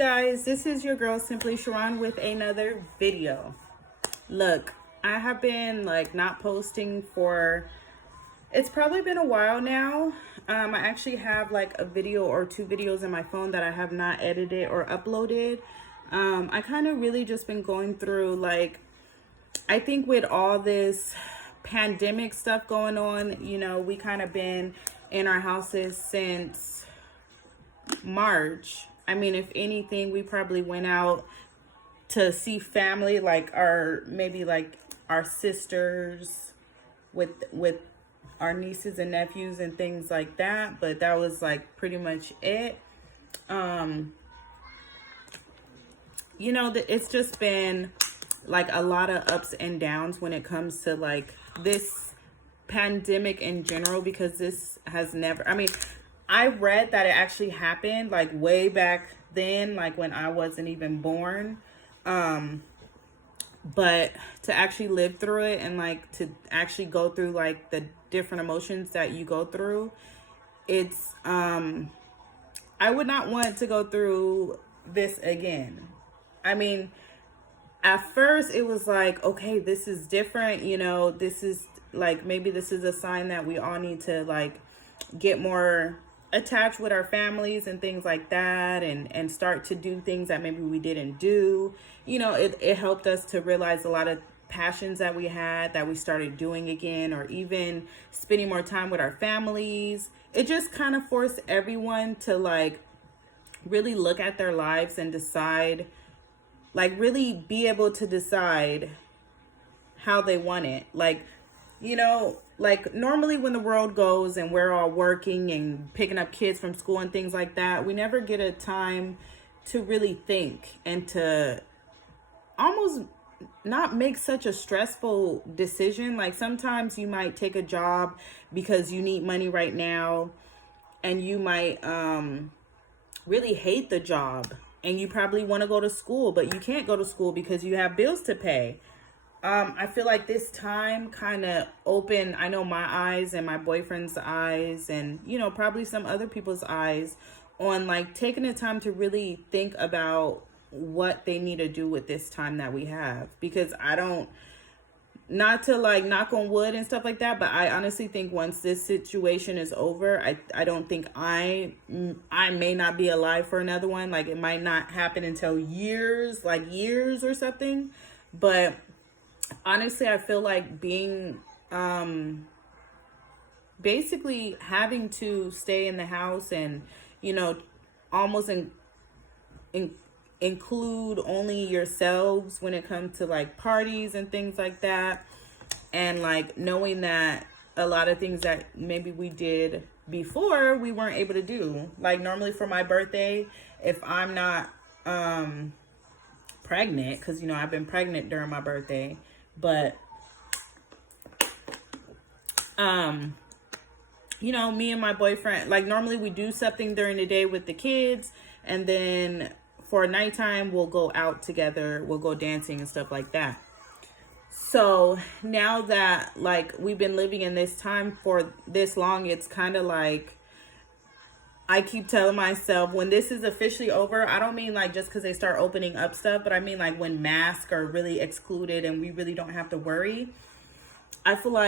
guys, this is your girl Simply Sharon with another video. Look, I have been not posting for, it's probably been a while now. I actually have a video or two videos in my phone that I have not edited or uploaded. I kind of really just been going through I think with all this pandemic stuff going on, we kind of been in our houses since March. I mean, if anything, we probably went out to see family, maybe our sisters with our nieces and nephews and things like that. But that was pretty much it. It's just been a lot of ups and downs when it comes to this pandemic in general, because this has never, I read that it actually happened way back then, when I wasn't even born. But to actually live through it and to actually go through the different emotions that you go through, it's I would not want to go through this again. At first it was okay, this is different, this is maybe this is a sign that we all need to get more attached with our families and things like that, and start to do things that maybe we didn't do. It helped us to realize a lot of passions that we had that we started doing again, or even spending more time with our families. It just kind of forced everyone to really look at their lives and decide, really be able to decide how they want it. Normally when the world goes and we're all working and picking up kids from school and things like that, we never get a time to really think and to almost not make such a stressful decision. Sometimes you might take a job because you need money right now, and you might really hate the job, and you probably want to go to school, but you can't go to school because you have bills to pay. I feel like this time kind of opened, I know, my eyes and my boyfriend's eyes, and, probably some other people's eyes on taking the time to really think about what they need to do with this time that we have. Because not to knock on wood and stuff like that, but I honestly think once this situation is over, I don't think I may not be alive for another one. It might not happen until years or something. But honestly, I feel being basically having to stay in the house and almost include only yourselves when it comes to parties and things like that, and knowing that a lot of things that maybe we did before we weren't able to do. Normally for my birthday, if I'm not pregnant, because I've been pregnant during my birthday, but me and my boyfriend, normally we do something during the day with the kids, and then for nighttime we'll go out together, we'll go dancing and stuff like that. So now that we've been living in this time for this long, it's kind of I keep telling myself, when this is officially over, I don't mean just because they start opening up stuff, but I mean when masks are really excluded and we really don't have to worry. I feel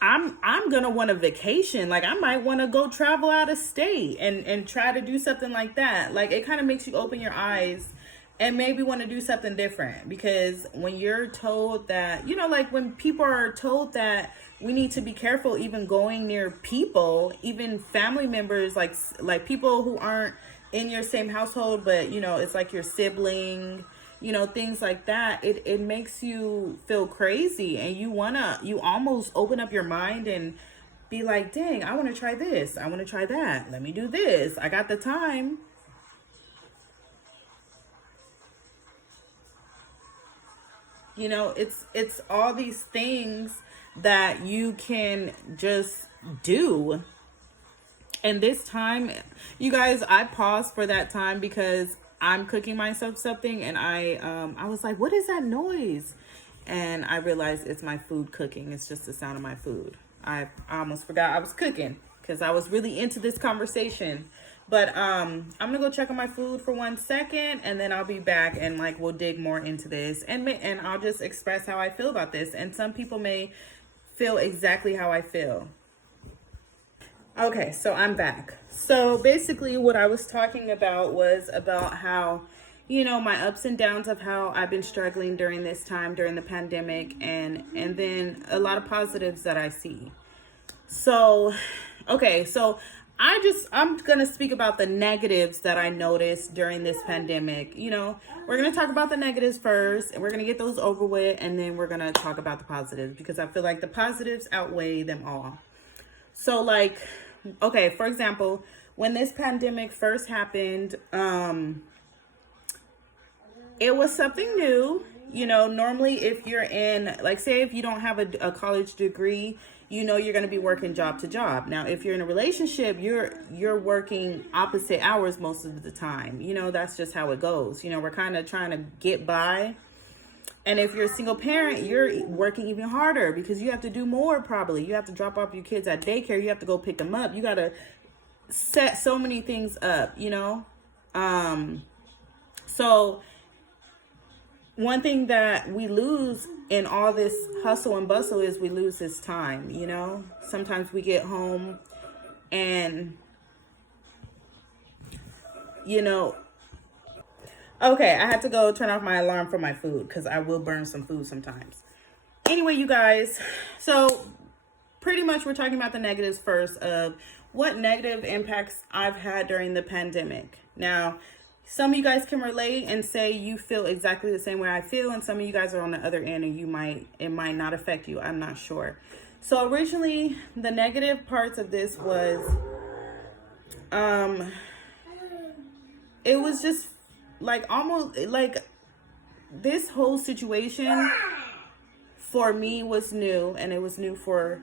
I'm gonna want a vacation. I might want to go travel out of state and try to do something like that. It kind of makes you open your eyes and maybe want to do something different. Because when you're told that, when people are told that we need to be careful even going near people, even family members, like people who aren't in your same household, but it's your sibling, things like that, it makes you feel crazy, and you almost open up your mind and be dang, I want to try this, I want to try that, let me do this, I got the time. It's all these things that you can just do. And this time, you guys, I paused for that time because I'm cooking myself something, and I was like, what is that noise? And I realized it's my food cooking. It's just the sound of my food. I almost forgot I was cooking because I was really into this conversation But I'm gonna go check on my food for 1 second, and then I'll be back, and like we'll dig more into this, and I'll just express how I feel about this. And some people may feel exactly how I feel. Okay, so I'm back. So basically what I was talking about was about how, my ups and downs of how I've been struggling during this time, during the pandemic, and then a lot of positives that I see. So, okay, so I'm going to speak about the negatives that I noticed during this pandemic. We're going to talk about the negatives first, and we're going to get those over with, and then we're going to talk about the positives, because I feel like the positives outweigh them all. So like, okay, for example, when this pandemic first happened, it was something new. Normally if you're in, like, say if you don't have a college degree, you're going to be working job to job. Now, if you're in a relationship, you're working opposite hours most of the time. That's just how it goes. We're kind of trying to get by. And if you're a single parent, you're working even harder because you have to do more probably. You have to drop off your kids at daycare. You have to go pick them up. You got to set so many things up, So one thing that we lose in all this hustle and bustle is we lose this time, Sometimes we get home and, okay, I had to go turn off my alarm for my food because I will burn some food sometimes. Anyway, you guys, so pretty much we're talking about the negatives first of what negative impacts I've had during the pandemic. Now, some of you guys can relate and say you feel exactly the same way I feel, and some of you guys are on the other end and it might not affect you. I'm not sure. So originally, the negative parts of this was, it was just like almost like this whole situation for me was new, and it was new for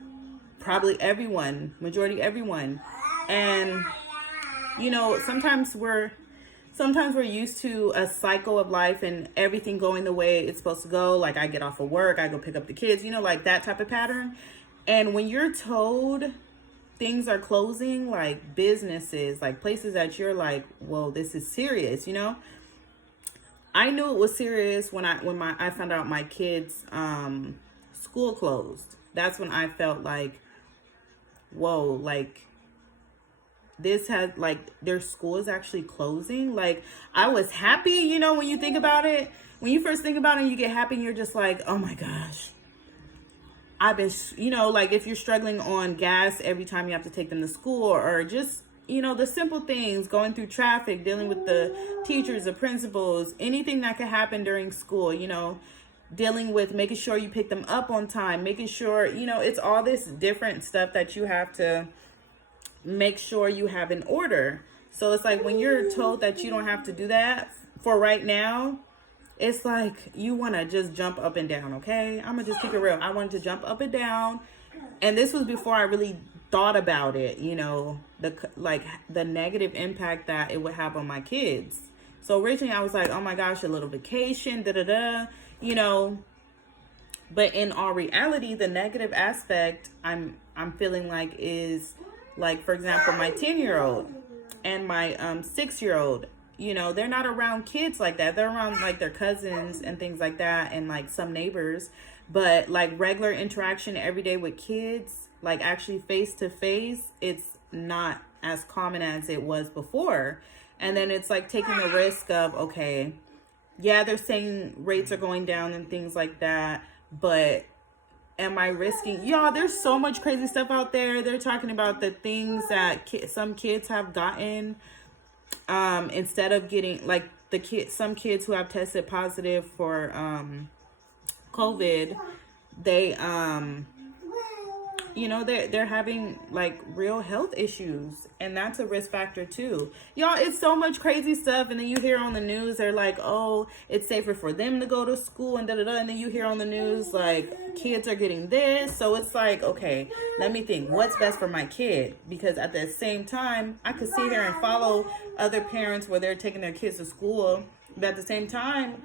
probably everyone, majority everyone. And sometimes we're used to a cycle of life and everything going the way it's supposed to go. Like I get off of work, I go pick up the kids, like that type of pattern. And when you're told things are closing, like businesses, like places that you're like, whoa, this is serious, I knew it was serious when I found out my kids' school closed. That's when I felt like, whoa, like this had, like, their school is actually closing. Like I was happy, when you think about it, when you first think about it, you get happy and you're just like, oh my gosh, I've been, like if you're struggling on gas every time you have to take them to school, or just, the simple things, going through traffic, dealing with the teachers, the principals, anything that could happen during school, dealing with making sure you pick them up on time, making sure, it's all this different stuff that you have to make sure you have in order. So it's like when you're told that you don't have to do that for right now, it's like you want to just jump up and down. Okay, I'm gonna just keep it real. I wanted to jump up and down, and this was before I really thought about it, the negative impact that it would have on my kids. So originally I was like, oh my gosh, a little vacation, but in all reality, the negative aspect I'm feeling like is, like, for example, my 10-year-old and my 6-year-old, they're not around kids like that. They're around like their cousins and things like that, and like some neighbors, but like regular interaction every day with kids, like actually face to face, it's not as common as it was before. And then it's like taking the risk of, okay, yeah, they're saying rates are going down and things like that, but am I risking? Y'all, there's so much crazy stuff out there. They're talking about the things that some kids have gotten, instead of getting, like, some kids who have tested positive for COVID, they they're having like real health issues, and that's a risk factor too. Y'all, it's so much crazy stuff. And then you hear on the news, they're like, oh, it's safer for them to go to school and da-da-da. And then you hear on the news, like, kids are getting this. So it's like, okay, let me think, what's best for my kid? Because at the same time, I could sit here and follow other parents where they're taking their kids to school, but at the same time,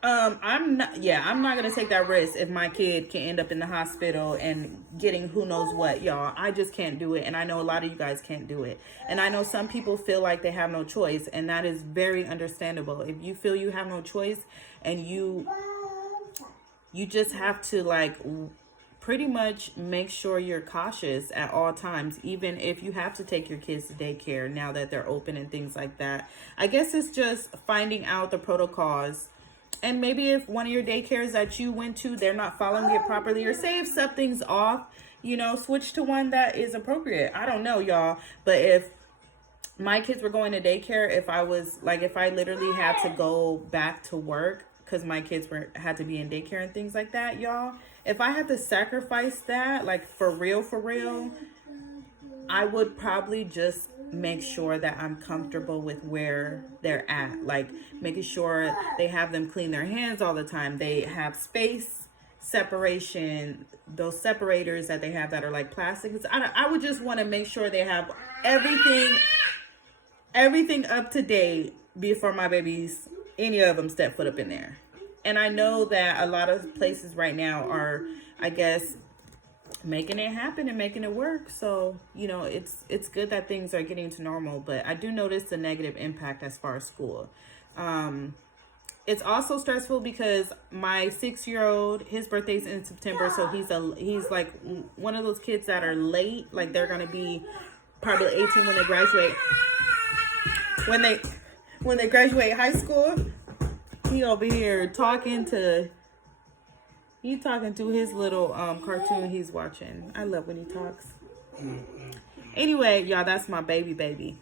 I'm not gonna take that risk if my kid can end up in the hospital and getting who knows what, y'all. I just can't do it. And I know a lot of you guys can't do it. And I know some people feel like they have no choice, and that is very understandable. If you feel you have no choice and you just have to like pretty much make sure you're cautious at all times, even if you have to take your kids to daycare now that they're open and things like that. I guess it's just finding out the protocols. And maybe if one of your daycares that you went to, they're not following it properly, or say if something's off, switch to one that is appropriate. I don't know, y'all. But if my kids were going to daycare, if I literally had to go back to work because my kids had to be in daycare and things like that, y'all, if I had to sacrifice that, like for real, I would probably just make sure that I'm comfortable with where they're at. Like making sure they have them clean their hands all the time. They have space separation, those separators that they have that are like plastics. I would just want to make sure they have everything up to date before my babies, any of them, step foot up in there. And I know that a lot of places right now are, I guess, making it happen and making it work. So, it's good that things are getting to normal, but I do notice the negative impact as far as school. It's also stressful because my 6-year-old, his birthday's in September, so he's like one of those kids that are late. Like they're gonna be probably 18 when they graduate. When they graduate high school, he over here talking to his little cartoon he's watching. I love when he talks. Anyway, y'all, that's my baby.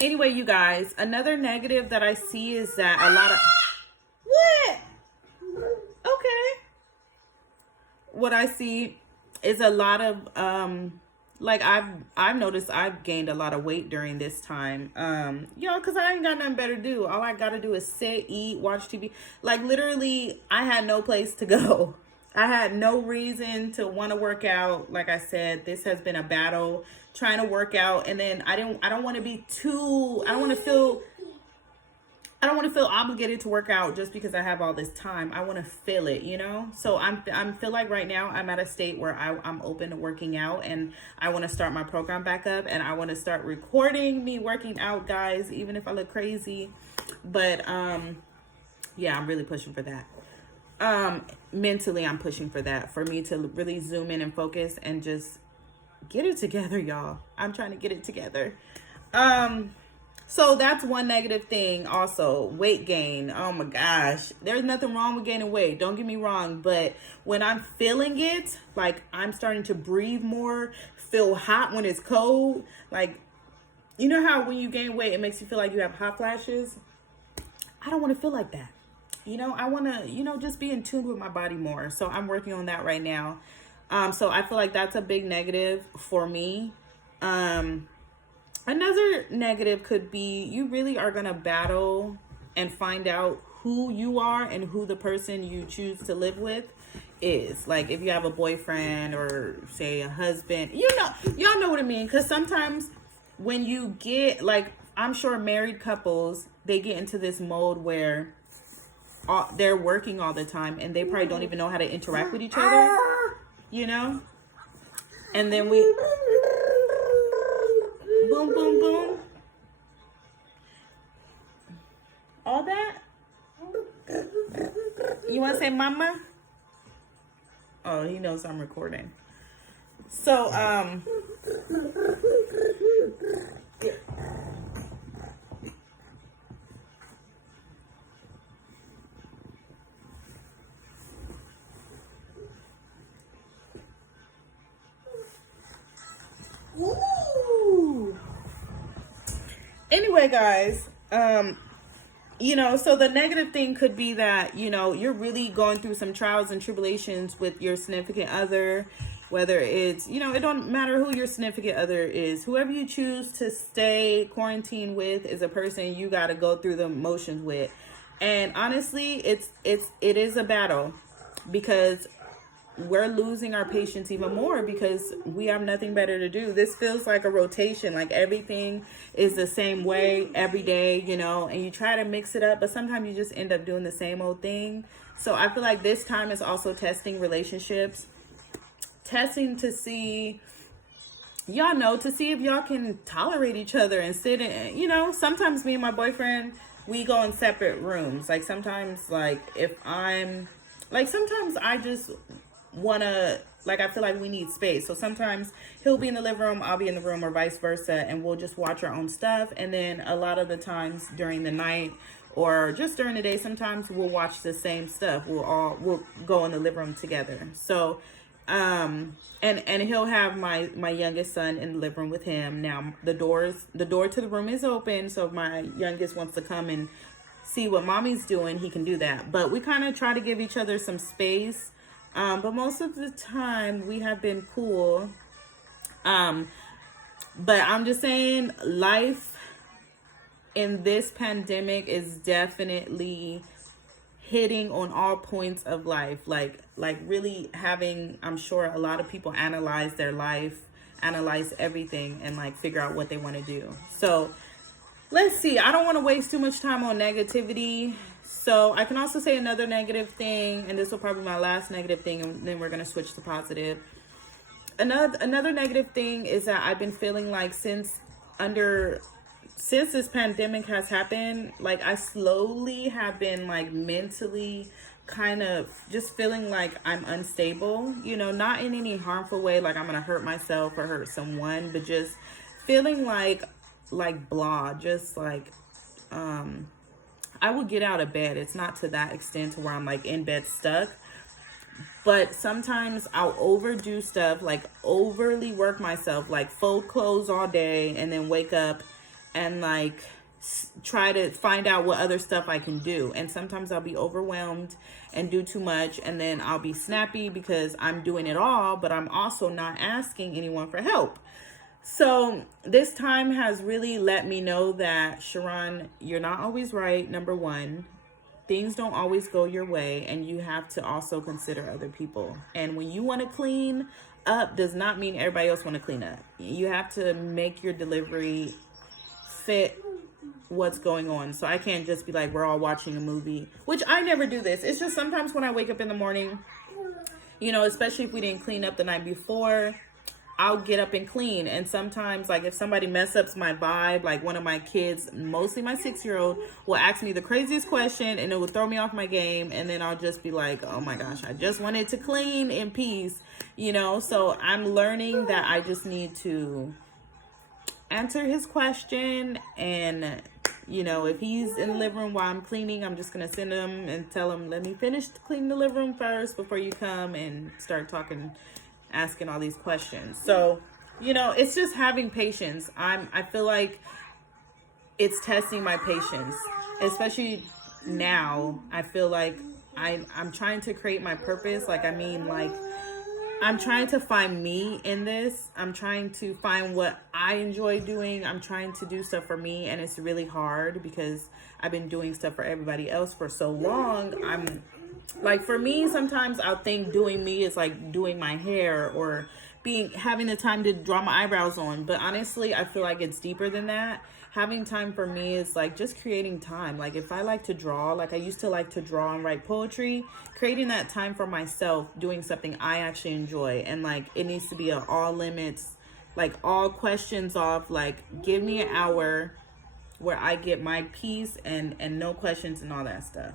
Anyway, you guys, another negative that I see is that a lot of... What? Okay. What I see is a lot of... I've noticed I've gained a lot of weight during this time. Because I ain't got nothing better to do. All I got to do is sit, eat, watch TV. Like, literally, I had no place to go. I had no reason to want to work out. Like I said, this has been a battle trying to work out. And then I don't want to feel obligated to work out just because I have all this time. I want to feel it, So I'm feel like right now I'm at a state where I'm open to working out, and I want to start my program back up, and I want to start recording me working out, guys, even if I look crazy. But I'm really pushing for that. Mentally, I'm pushing for that, for me to really zoom in and focus and just get it together, y'all. I'm trying to get it together. So that's one negative thing. Also, weight gain. Oh my gosh. There's nothing wrong with gaining weight. Don't get me wrong. But when I'm feeling it, like I'm starting to breathe more, feel hot when it's cold. Like, you know how when you gain weight, it makes you feel like you have hot flashes? I don't want to feel like that. I want to, just be in tune with my body more. So I'm working on that right now. So I feel like that's a big negative for me. Another negative could be you really are going to battle and find out who you are and who the person you choose to live with is. Like if you have a boyfriend or say a husband, y'all know what I mean. Because sometimes when you get, like, I'm sure married couples, they get into this mode where they're working all the time and they probably don't even know how to interact with each other, and then we boom, boom, boom. All that? You want to say mama? Oh, he knows I'm recording. So, anyway, guys, so the negative thing could be that, you're really going through some trials and tribulations with your significant other, whether it's, it don't matter who your significant other is. Whoever you choose to stay quarantined with is a person you got to go through the motions with. And honestly, it is a battle because we're losing our patience even more because we have nothing better to do. This feels like a rotation, like everything is the same way every day, you know, and you try to mix it up, but sometimes you just end up doing the same old thing. So I feel like this time is also testing relationships, testing to see, y'all know, to see if y'all can tolerate each other and sit in, you know, sometimes me and my boyfriend, we go in separate rooms. Like sometimes, like if I'm, like sometimes I just want to, like I feel like we need space. So sometimes he'll be in the living room, I'll be in the room, or vice versa, and we'll just watch our own stuff. And then a lot of the times during the night or just during the day, sometimes we'll watch the same stuff. We'll go in the living room together. So and he'll have my youngest son in the living room with him. Now the door to the room is open, so if my youngest wants to come and see what mommy's doing, he can do that. But we kind of try to give each other some space. But most of the time we have been cool. But I'm just saying, life in this pandemic is definitely hitting on all points of life. Like really having, I'm sure a lot of people analyze their life, analyze everything, and like figure out what they want to do. So let's see. I don't want to waste too much time on negativity. So I can also say another negative thing, and this will probably be my last negative thing, and then we're going to switch to positive. Another negative thing is that I've been feeling like since this pandemic has happened, like I slowly have been like mentally kind of just feeling like I'm unstable, you know, not in any harmful way, like I'm going to hurt myself or hurt someone, but just feeling like blah, just like, I will get out of bed. It's not to that extent to where I'm like in bed stuck, but sometimes I'll overdo stuff, like overly work myself, like fold clothes all day and then wake up and like try to find out what other stuff I can do. And sometimes I'll be overwhelmed and do too much, and then I'll be snappy because I'm doing it all, but I'm also not asking anyone for help. So this time has really let me know that, Sharon, you're not always right. Number one, things don't always go your way, and you have to also consider other people. And when you want to clean up does not mean everybody else want to clean up. You have to make your delivery fit what's going on. So I can't just be like, we're all watching a movie, which I never do this. It's just sometimes when I wake up in the morning, you know, especially if we didn't clean up the night before, I'll get up and clean. And sometimes, like if somebody mess ups my vibe, like one of my kids, mostly my 6-year-old, will ask me the craziest question and it will throw me off my game. And then I'll just be like, oh my gosh, I just wanted to clean in peace, you know? So I'm learning that I just need to answer his question. And, you know, if he's in the living room while I'm cleaning, I'm just going to send him and tell him, let me finish cleaning the living room first before you come and start talking, asking all these questions. So, you know, it's just having patience. I feel like it's testing my patience, especially now. I feel like I'm trying to create my purpose. Like, I mean, like, I'm trying to find me in this. I'm trying to find what I enjoy doing. I'm trying to do stuff for me, and it's really hard because I've been doing stuff for everybody else for so long. I'm like, for me, sometimes I'll think doing me is like doing my hair or having the time to draw my eyebrows on. But honestly, I feel like it's deeper than that. Having time for me is like just creating time. Like if I like to draw, like I used to like to draw and write poetry, creating that time for myself, doing something I actually enjoy. And like, it needs to be a all limits, like all questions off, like give me an hour where I get my peace and no questions and all that stuff.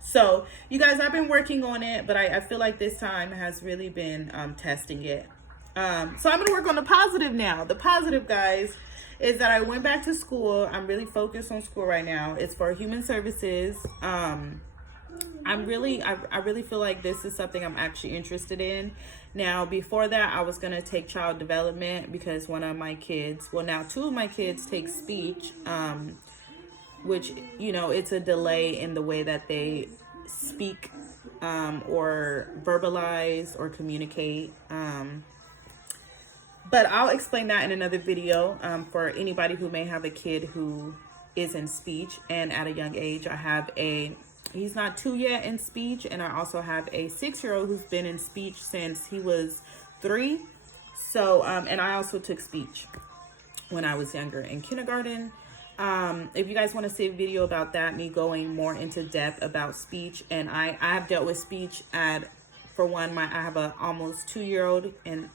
So you guys, I've been working on it, but I feel like this time has really been testing it. So I'm going to work on the positive now. The positive, guys, is that I went back to school. I'm really focused on school right now. It's for human services. I really feel like this is something I'm actually interested in. Now, before that, I was going to take child development because one of my kids, well, now 2 of my kids take speech, which, you know, it's a delay in the way that they speak or verbalize or communicate. But I'll explain that in another video for anybody who may have a kid who is in speech and at a young age. I have a he's not 2 yet in speech. And I also have a 6-year-old who's been in speech since he was 3. So, and I also took speech when I was younger in kindergarten. If you guys want to see a video about that, me going more into depth about speech, and I have dealt with speech for one, I have a almost 2-year-old, and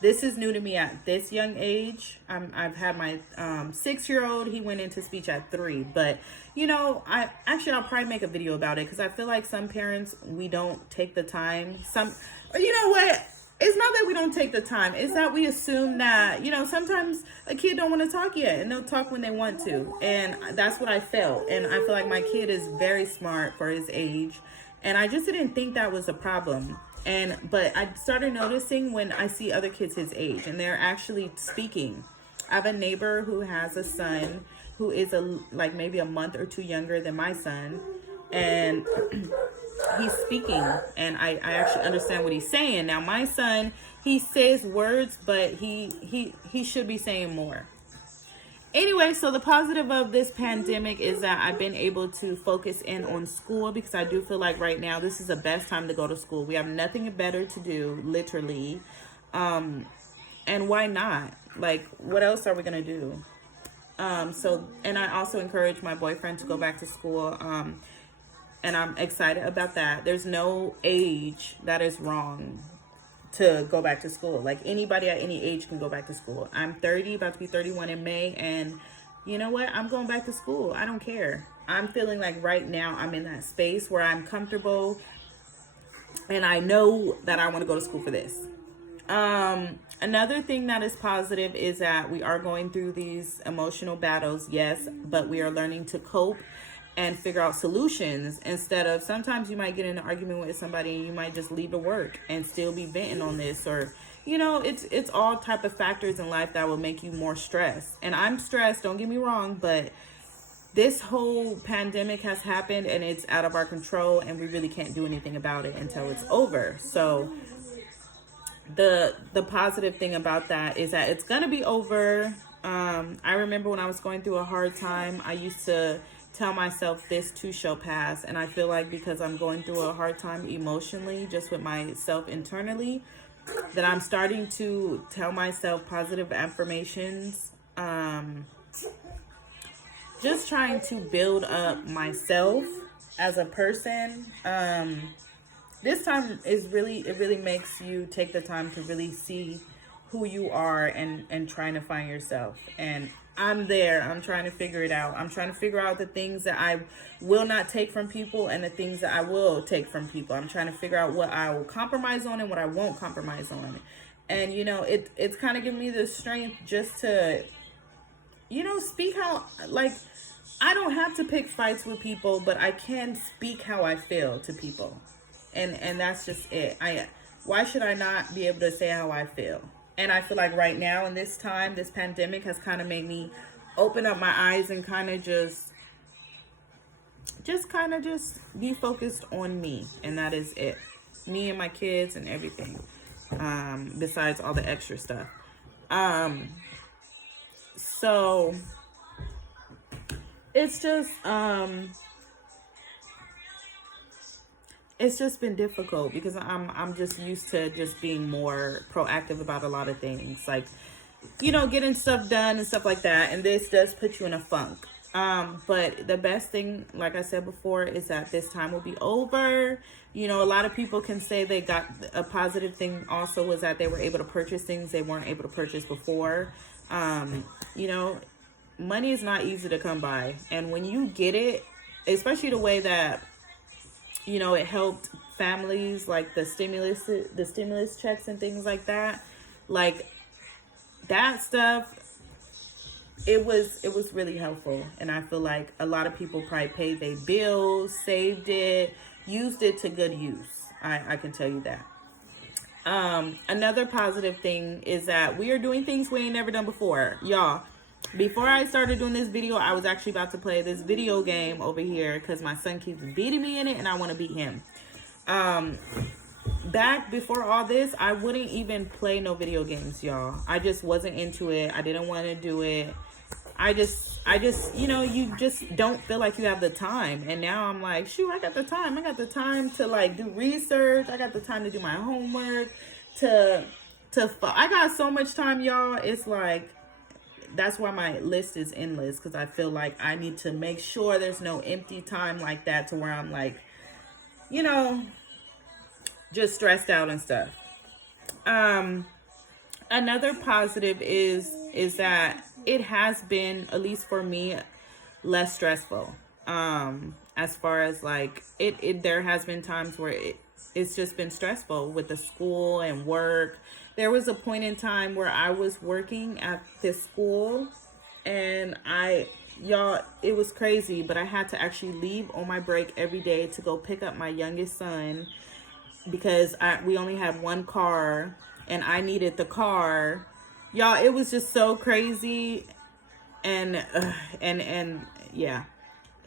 this is new to me at this young age. I've had my 6-year-old. He went into speech at 3, but you know, I'll probably make a video about it, because I feel like some parents, we don't take the time. You know what? It's not that we don't take the time. It's that we assume that, you know, sometimes a kid don't want to talk yet, and they'll talk when they want to. And that's what I felt. And I feel like my kid is very smart for his age. And I just didn't think that was a problem. But I started noticing when I see other kids his age, and they're actually speaking. I have a neighbor who has a son who is like maybe a month or 2 younger than my son. And he's speaking, and I actually understand what he's saying. Now, my son, he says words, but he should be saying more. Anyway, so the positive of this pandemic is that I've been able to focus in on school, because I do feel like right now this is the best time to go to school. We have nothing better to do, literally. And why not? Like, what else are we going to do? And I also encourage my boyfriend to go back to school. And I'm excited about that. There's no age that is wrong to go back to school. Like, anybody at any age can go back to school. I'm 30, about to be 31 in May. And you know what? I'm going back to school. I don't care. I'm feeling like right now I'm in that space where I'm comfortable. And I know that I want to go to school for this. Another thing that is positive is that we are going through these emotional battles. Yes, but we are learning to cope and figure out solutions, instead of, sometimes you might get in an argument with somebody and you might just leave to work and still be venting on this, or, you know, it's all type of factors in life that will make you more stressed. And I'm stressed, don't get me wrong, but this whole pandemic has happened and it's out of our control, and we really can't do anything about it until it's over. So the positive thing about that is that it's gonna be over. I remember when I was going through a hard time, I used to tell myself this too shall pass. And I feel like because I'm going through a hard time emotionally, just with myself internally, that I'm starting to tell myself positive affirmations. Just trying to build up myself as a person. This time it really makes you take the time to really see who you are and trying to find yourself. And I'm there. I'm trying to figure it out. I'm trying to figure out the things that I will not take from people and the things that I will take from people. I'm trying to figure out what I will compromise on and what I won't compromise on. And, you know, it's kind of giving me the strength just to, you know, speak how, like, I don't have to pick fights with people, but I can speak how I feel to people. And that's just it. Why should I not be able to say how I feel? And I feel like right now in this time, this pandemic has kind of made me open up my eyes and kind of just be focused on me. And that is it. Me and my kids and everything. Besides all the extra stuff. So it's just been difficult because I'm just used to just being more proactive about a lot of things, like, you know, getting stuff done and stuff like that. And this does put you in a funk. But the best thing, like I said before, is that this time will be over. You know, a lot of people can say they got a positive thing also was that they were able to purchase things they weren't able to purchase before. You know, money is not easy to come by. And when you get it, especially the way that, you know, it helped families, like the stimulus checks and things like that, like that stuff, it was really helpful. And I feel like a lot of people probably paid their bills, saved it, used it to good use. I can tell you that. Another positive thing is that we are doing things we ain't never done before. Y'all, before I started doing this video, I was actually about to play this video game over here because my son keeps beating me in it and I want to beat him. Back before all this, I wouldn't even play no video games, y'all. I just wasn't into it. I didn't want to do it. you know, you just don't feel like you have the time. And now I'm like, shoot, I got the time. I got the time to like do research. I got the time to do my homework, I got so much time, y'all. It's like, that's why my list is endless, because I feel like I need to make sure there's no empty time like that, to where I'm like, you know, just stressed out and stuff. Another positive is that it has been, at least for me, less stressful. As far as like there has been times where it's just been stressful with the school and work. There was a point in time where I was working at this school, and y'all, it was crazy, but I had to actually leave on my break every day to go pick up my youngest son, because we only had one car and I needed the car. Y'all, it was just so crazy. And yeah.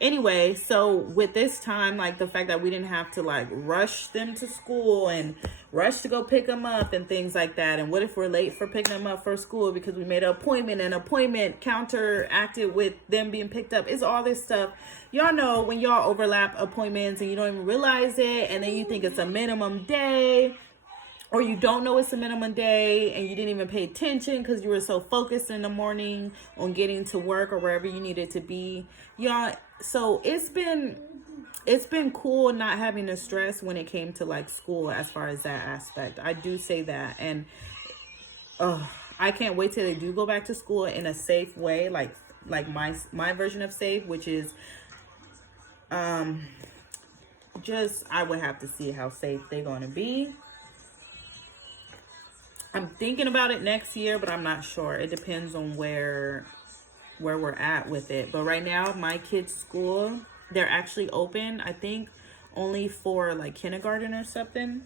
Anyway, so with this time, like the fact that we didn't have to like rush them to school and rush to go pick them up and things like that. And what if we're late for picking them up for school because we made an appointment, and appointment counteracted with them being picked up? It's all this stuff. Y'all know when y'all overlap appointments and you don't even realize it, and then you think it's a minimum day, or you don't know it's a minimum day and you didn't even pay attention because you were so focused in the morning on getting to work or wherever you needed to be. Y'all, so it's been cool not having the stress when it came to like school, as far as that aspect. I do say that. And I can't wait till they do go back to school in a safe way, like my version of safe, which is just, I would have to see how safe they're going to be. I'm thinking about it next year, but I'm not sure. It depends on where we're at with it. But right now, my kids' school, they're actually open, I think, only for like kindergarten or something.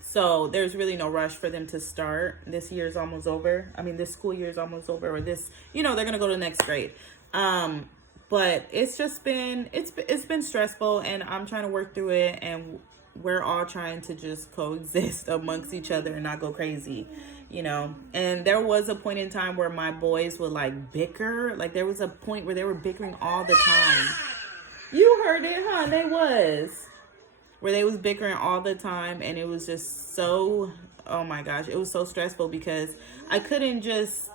So there's really no rush for them to start. This year's almost over. I mean, this school year is almost over, or this, you know, they're going to go to the next grade. But it's just been, it's been stressful, and I'm trying to work through it, and we're all trying to just coexist amongst each other and not go crazy, you know. And there was a point in time where my boys would like bicker. Like there was a point where they were bickering all the time. You heard it, huh? They was bickering all the time, and it was just so, oh my gosh, it was so stressful because I couldn't just,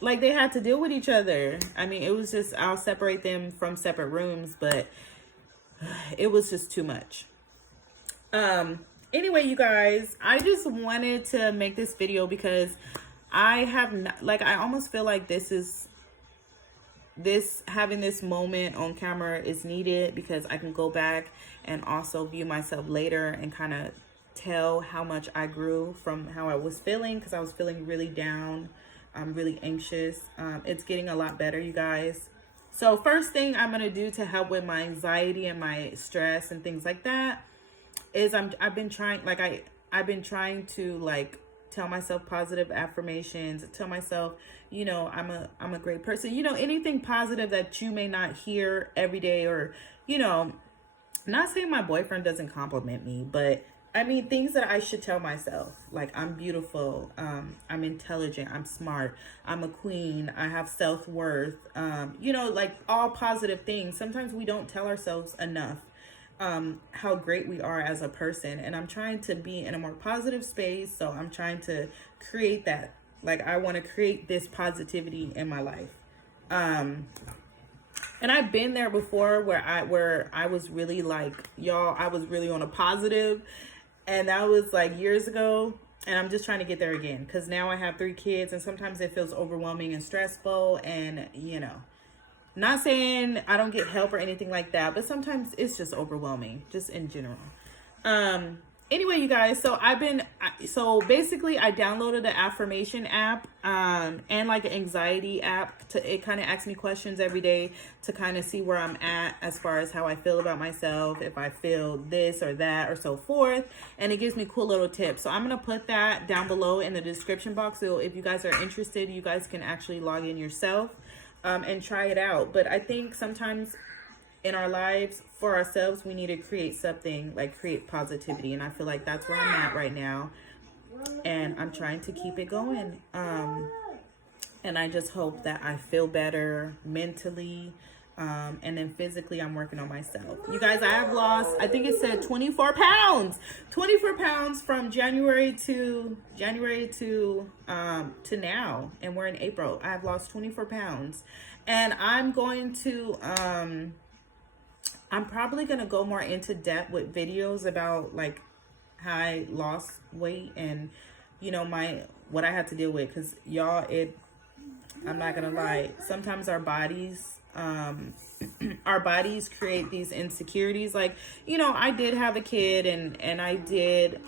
like, they had to deal with each other. I mean, it was just, I'll separate them from separate rooms, but it was just too much. Anyway, you guys, I just wanted to make this video because I have not, like, I almost feel like having this moment on camera is needed, because I can go back and also view myself later and kind of tell how much I grew from how I was feeling, because I was feeling really down. I'm really anxious. It's getting a lot better, you guys. So first thing I'm going to do to help with my anxiety and my stress and things like that is I've been trying to like tell myself positive affirmations, tell myself, you know, I'm a great person, you know, anything positive that you may not hear every day. Or, you know, not saying my boyfriend doesn't compliment me, but I mean things that I should tell myself, like I'm beautiful, I'm intelligent, I'm smart, I'm a queen, I have self-worth, you know, like all positive things. Sometimes we don't tell ourselves enough how great we are as a person, and I'm trying to be in a more positive space. So I'm trying to create that, like I want to create this positivity in my life. And I've been there before where I was really like, y'all, I was really on a positive, and that was like years ago, and I'm just trying to get there again, because now I have 3 kids, and sometimes it feels overwhelming and stressful, and you know, not saying I don't get help or anything like that, but sometimes it's just overwhelming, just in general. Anyway, you guys, so basically I downloaded the affirmation app, and like an anxiety app. It kind of asks me questions every day to kind of see where I'm at as far as how I feel about myself, if I feel this or that or so forth. And it gives me cool little tips. So I'm going to put that down below in the description box. So if you guys are interested, you guys can actually log in yourself, and try it out. But I think sometimes in our lives, for ourselves, we need to create something, like create positivity, and I feel like that's where I'm at right now, and I'm trying to keep it going. And And I just hope that I feel better mentally. And then physically, I'm working on myself. You guys, I have lost, I think it said 24 pounds. 24 pounds from January to now. And we're in April. I have lost 24 pounds. And I'm going to, I'm probably going to go more into depth with videos about like how I lost weight and, you know, what I had to deal with. Because y'all, I'm not going to lie. Sometimes our bodies create these insecurities. Like, you know, I did have a kid and I did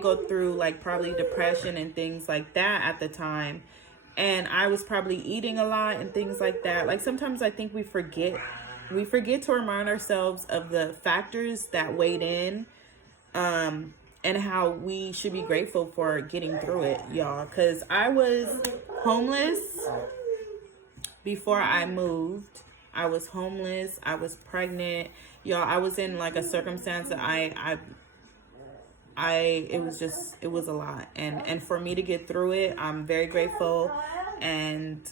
go through like probably depression and things like that at the time. And I was probably eating a lot and things like that. Like sometimes I think we forget to remind ourselves of the factors that weighed in, and how we should be grateful for getting through it, y'all. Cause I was homeless before I moved. I was homeless. I was pregnant. Y'all, I was in like a circumstance that it was a lot. And for me to get through it, I'm very grateful. And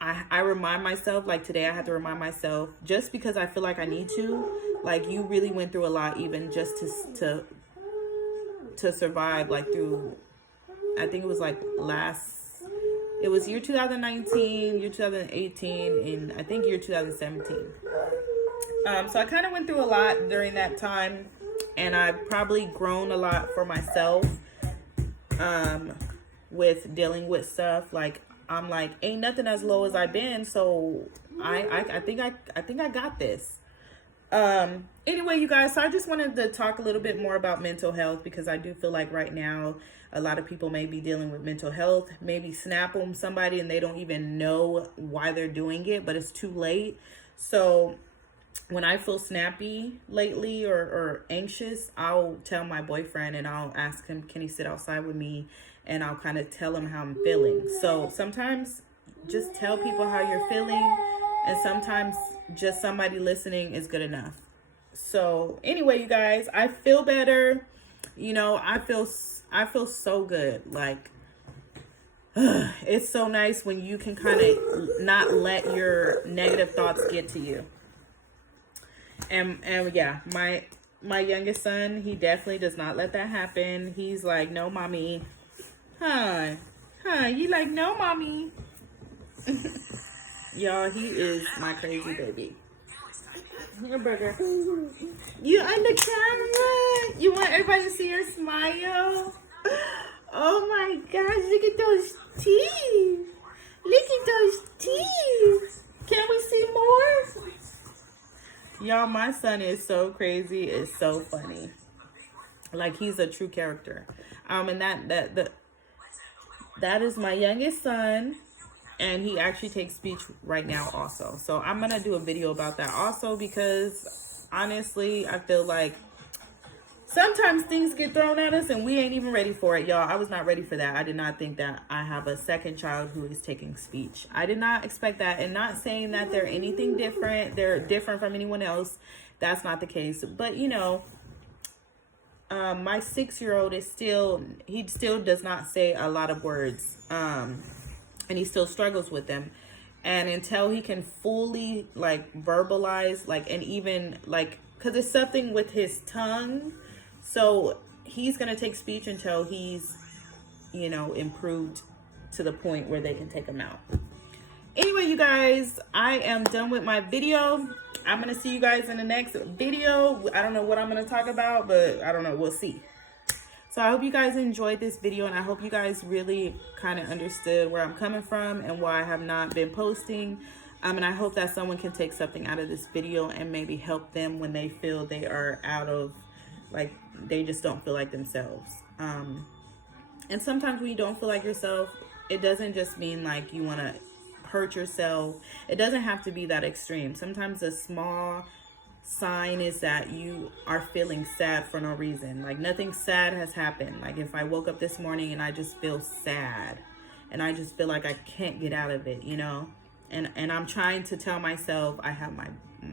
I remind myself, like today I had to remind myself, just because I feel like I need to, like you really went through a lot, even just to survive, like through, I think it was like it was year 2019, year 2018, and I think year 2017. So I kind of went through a lot during that time, and I've probably grown a lot for myself, with dealing with stuff. Like I'm like, ain't nothing as low as I've been, so I think I got this. Anyway, you guys, so I just wanted to talk a little bit more about mental health, because I do feel like right now a lot of people may be dealing with mental health, maybe snap on somebody and they don't even know why they're doing it, but it's too late. So when I feel snappy lately or anxious, I'll tell my boyfriend and I'll ask him, can he sit outside with me? And I'll kind of tell him how I'm feeling. So sometimes just tell people how you're feeling, and sometimes just somebody listening is good enough. So anyway, you guys, I feel better. You know, I feel so good. Like, it's so nice when you can kind of not let your negative thoughts get to you. And yeah, my youngest son, he definitely does not let that happen. He's like, no, mommy. Huh, you like, no, mommy. Y'all, he is my crazy baby. Here, burger. You on the camera? You want everybody to see your smile? Oh my gosh, look at those teeth. Look at those teeth. Can we see more? Y'all, my son is so crazy. It's so funny. Like, he's a true character. And that is my youngest son. And he actually takes speech right now also. So I'm going to do a video about that also, because honestly, I feel like sometimes things get thrown at us and we ain't even ready for it, y'all. I was not ready for that. I did not think that I have a second child who is taking speech. I did not expect that. And not saying that they're anything different. They're different from anyone else. That's not the case. But, you know, my 6-year-old he still does not say a lot of words. And he still struggles with them. And until he can fully like verbalize, like, and even like, cause it's something with his tongue. So he's going to take speech until he's, you know, improved to the point where they can take him out. Anyway, you guys, I am done with my video. I'm going to see you guys in the next video. I don't know what I'm going to talk about, but I don't know. We'll see. So I hope you guys enjoyed this video, and I hope you guys really kind of understood where I'm coming from and why I have not been posting. And I hope that someone can take something out of this video and maybe help them when they feel they are out of, like, they just don't feel like themselves. And sometimes when you don't feel like yourself, it doesn't just mean like you want to hurt yourself. It doesn't have to be that extreme. Sometimes a small sign is that you are feeling sad for no reason. Like, nothing sad has happened. Like, if I woke up this morning and I just feel sad and I just feel like I can't get out of it, you know, and I'm trying to tell myself I have my,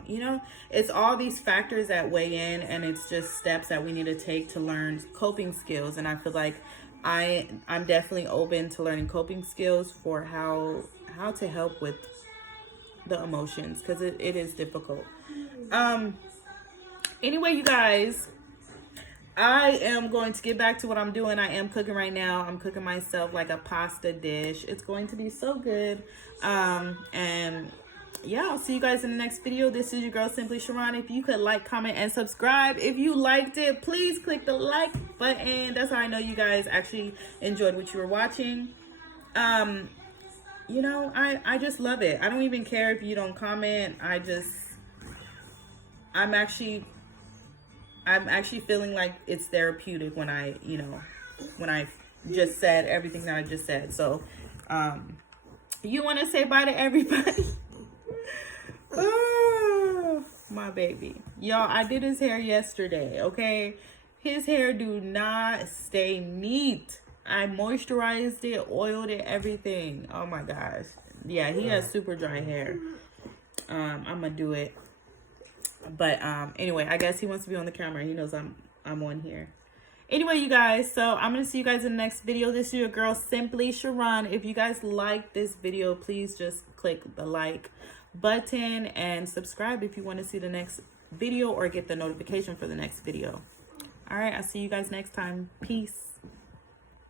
you know, it's all these factors that weigh in, and it's just steps that we need to take to learn coping skills. And I feel like I'm definitely open to learning coping skills for how to help with the emotions, because it is difficult. Anyway, you guys, I am going to get back to what I'm doing. I am cooking right now. I'm cooking myself like a pasta dish. It's going to be so good. And yeah, I'll see you guys in the next video. This is your girl, Simply Sharon. If you could like, comment, and subscribe. If you liked it, please click the like button. That's how I know you guys actually enjoyed what you were watching. You know, I just love it. I don't even care if you don't comment. I'm actually feeling like it's therapeutic when I just said everything that I just said. So, you want to say bye to everybody? Oh, my baby. Y'all, I did his hair yesterday, okay? His hair do not stay neat. I moisturized it, oiled it, everything. Oh my gosh. Yeah, he has super dry hair. I'm gonna do it. But anyway, I guess he wants to be on the camera. He knows I'm on here. Anyway, you guys, so I'm gonna see you guys in the next video. This is your girl, Simply Sharon. If you guys like this video, please just click the like button and subscribe if you want to see the next video or get the notification for the next video. All right, I'll see you guys next time. Peace.